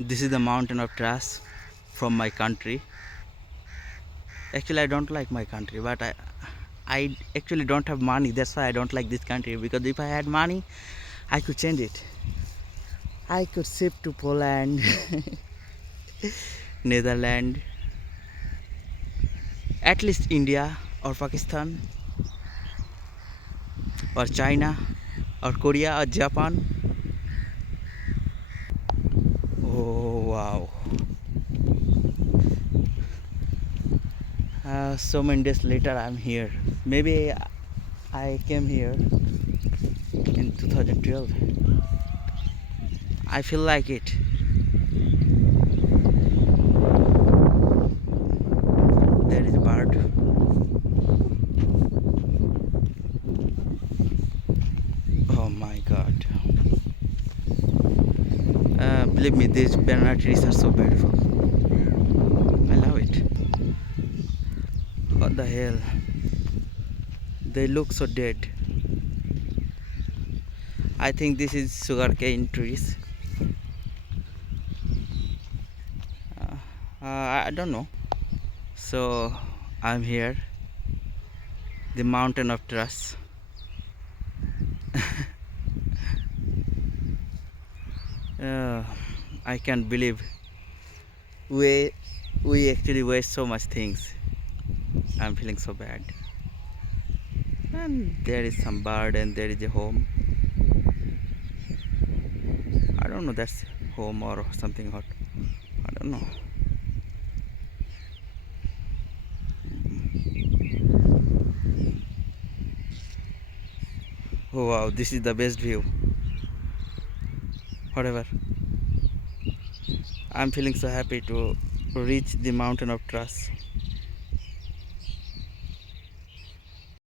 This is the mountain of trash from my country. Actually, I don't like my country, but I actually don't have money. That's why I don't like this country. Because if I had money, I could change it. I could ship to Poland, Netherlands, at least India or Pakistan or China or Korea or Japan. Oh wow! So many days later, I'm here. Maybe I came here in 2012. I feel like it. There is a bird. Oh my god. Believe me, these banana trees are so beautiful. I love it. What the hell? They look so dead. I think this is sugarcane trees. I don't know. So I'm here, the mountain of trust. uh, I can't believe we we actually waste so much things. I'm feeling so bad. And there is some bird and there is a home. I don't know that's home or something hot. I don't know. Oh wow, this is the best view. Whatever. I'm feeling so happy to reach the mountain of trust.